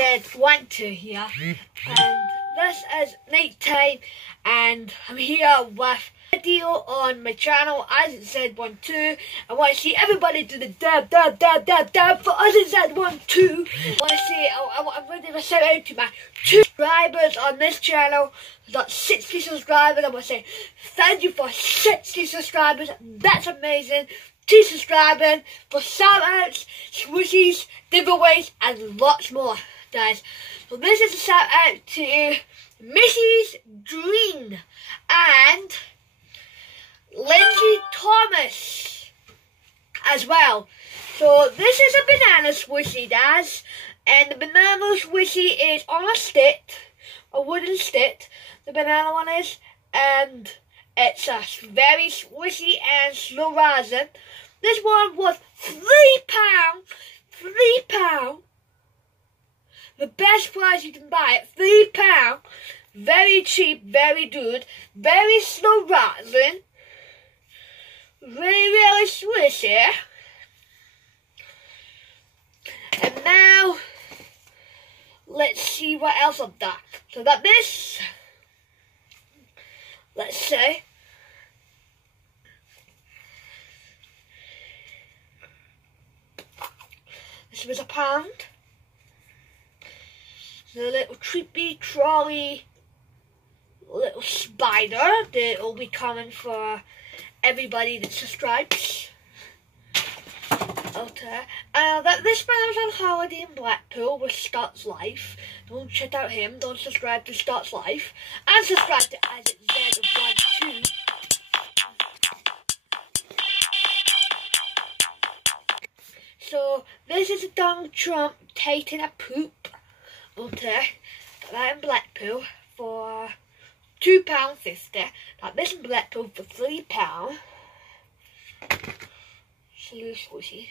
said 1, 2 here, and this is night time, and I'm here with a video on my channel, As It Said 1, 2. I want to see everybody do the dab for As It Said 1, 2. I'm going to give a shout out to my 2 subscribers on this channel. I've got 60 subscribers. I want to say thank you for 60 subscribers. That's amazing. 2 subscribers for shout outs, swooshies, giveaways, and lots more, guys. So this is a shout out to Mrs. Green and Lindsay Thomas as well. So this is a banana swooshy, guys, and the banana swooshy is on a stick, a wooden stick. The banana one is, and it's a very swishy and slow rising. This one was £3. £3. The best price you can buy it, £3. Very cheap, very good, very slow rising. Really swishy. And now, let's see what else I've done. So that this, let's say, this was £1. The little creepy trolley little spider that will be coming for everybody that subscribes. Okay. This man was on holiday in Blackpool with Scott's Life. Don't check out him. Don't subscribe to Scott's Life. And subscribe to As It Said 1, 2. So this is a Donald Trump taking a poop. Okay. Got that in Blackpool for £2.50. Got this in Blackpool for £3. Slushy.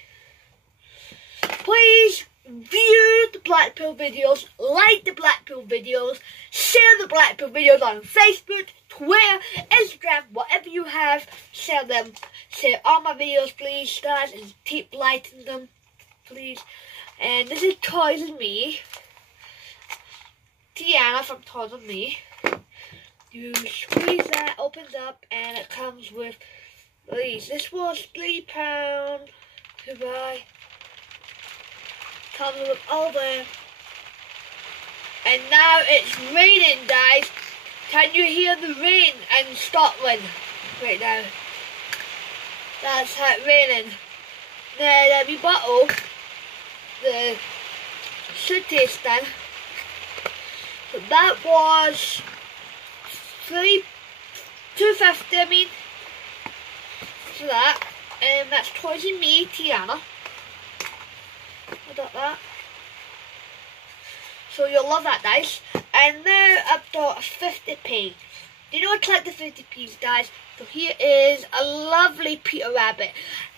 Please view the Blackpool videos, like the Blackpool videos, share the Blackpool videos on Facebook, Twitter, Instagram, whatever you have, share them. Share all my videos, please, guys, and keep liking them, please. And this is Toys and Me. Tiana from Toys and Me. You squeeze that, opens up, and it comes with these. This was £3 to buy. Comes with all them. And now it's raining, guys. Can you hear the rain in Scotland right now? That's how it's raining. Now we bottle the suitcase then. So that was £2.50, I mean. So that, and that's Toys and Me, Tiana. I got that. So you'll love that, guys. And now I've got a 50p. Do you know what I collect the 50p's, guys? So here is a lovely Peter Rabbit.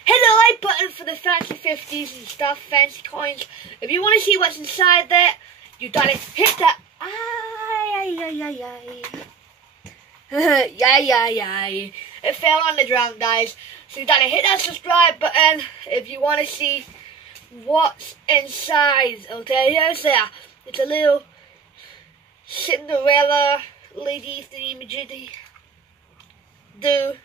Hit the like button for the fancy 50s and stuff, fancy coins. If you want to see what's inside there, you gotta hit that. Yay. It fell on the ground, guys. So you gotta hit that subscribe button if you want to see what's inside. Okay, here's there. It's a little Cinderella lady thingy-majiggy do.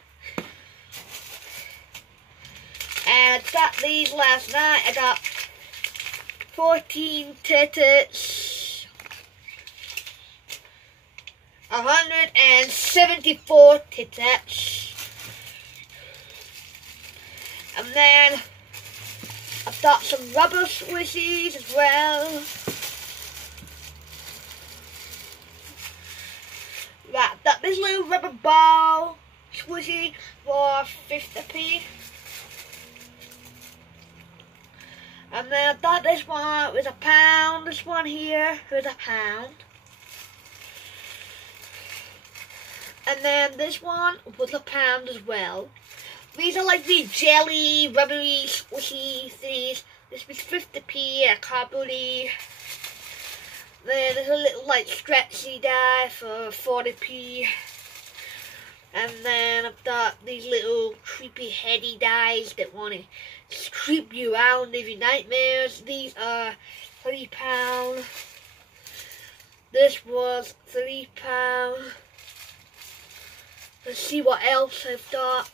And I got these last night. I got 14 tickets. 174 tickets. And then I've got some rubber swishies as well. Right, I've got this little rubber ball swishy for 50p. And then I thought this one was £1. This one here was £1. And then this one was £1 as well. These are like the jelly, rubbery, squishy things. This was 50p, a cardboardy. Then there's a little like stretchy die for 40p. And then I've got these little creepy heady dies that want to creep you out and give you nightmares. These are £3. This was £3. Let's see what else I've got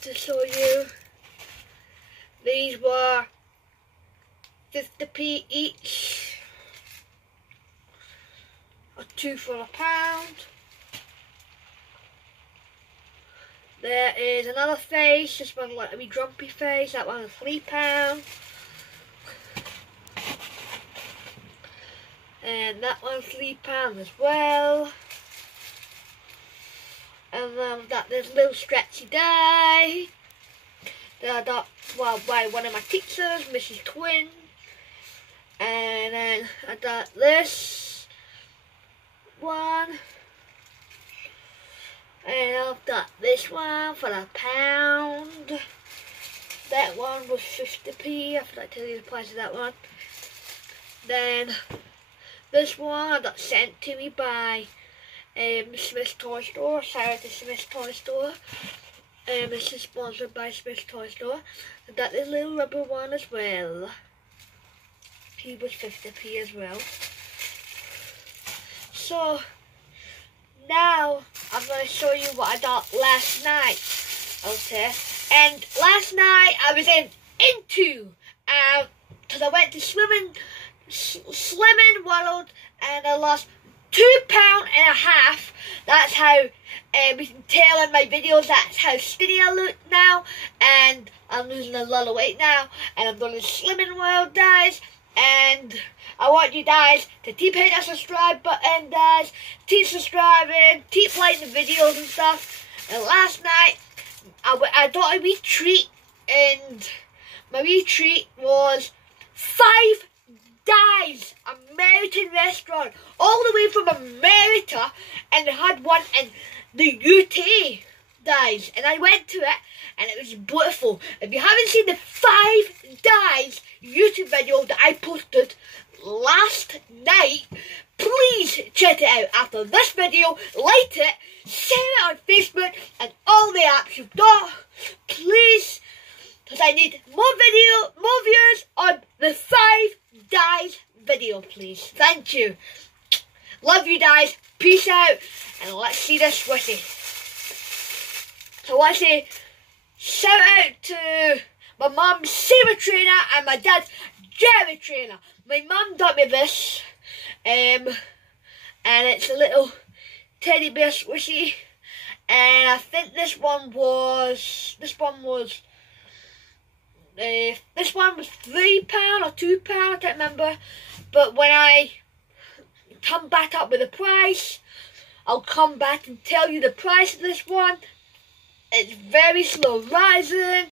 to show you. These were 50p each, or 2 for £1. There is another face, this one like a wee grumpy face, that one is £3. And that one's £3 as well. And then I've got this little stretchy die that I got by one of my teachers, Mrs. Twin. And then I got this one. And I've got this one for £1. That one was 50p. I forgot to tell you the price of that one. Then this one I got sent to me by Smith's Toy Store. Shout out to Smith's Toy Store. This is sponsored by Smith's Toy Store. I got this little rubber one as well. He was 50p as well. So now I'm going to show you what I got last night. Okay. And last night I was into because I went to Slimming World and I lost £2.5. That's how we can tell in my videos. That's how skinny I look now, and I'm losing a lot of weight now. And I'm going to Slimming World, guys. And I want you guys to keep hitting that subscribe button, guys. Keep subscribing, keep liking the videos and stuff. And last night I got a wee treat, and my wee treat was Five Guys, American restaurant, all the way from America, and they had one in the UK, guys, and I went to it, and it was beautiful. If you haven't seen the Five Guys YouTube video that I posted last night, please check it out after this video, like it, share it on Facebook, and all the apps you've got, please, because I need more views on the Five Guys video, please. Thank you. Love you guys. Peace out. And let's see this squishy. So I want to say shout out to my mum, Sarah Trainer, and my dad, Jerry Trainer. My mum got me this. And it's a little teddy bear squishy. And I think this one was £3 or £2, I can't remember. But when I come back up with the price, I'll come back and tell you the price of this one. It's very slow rising.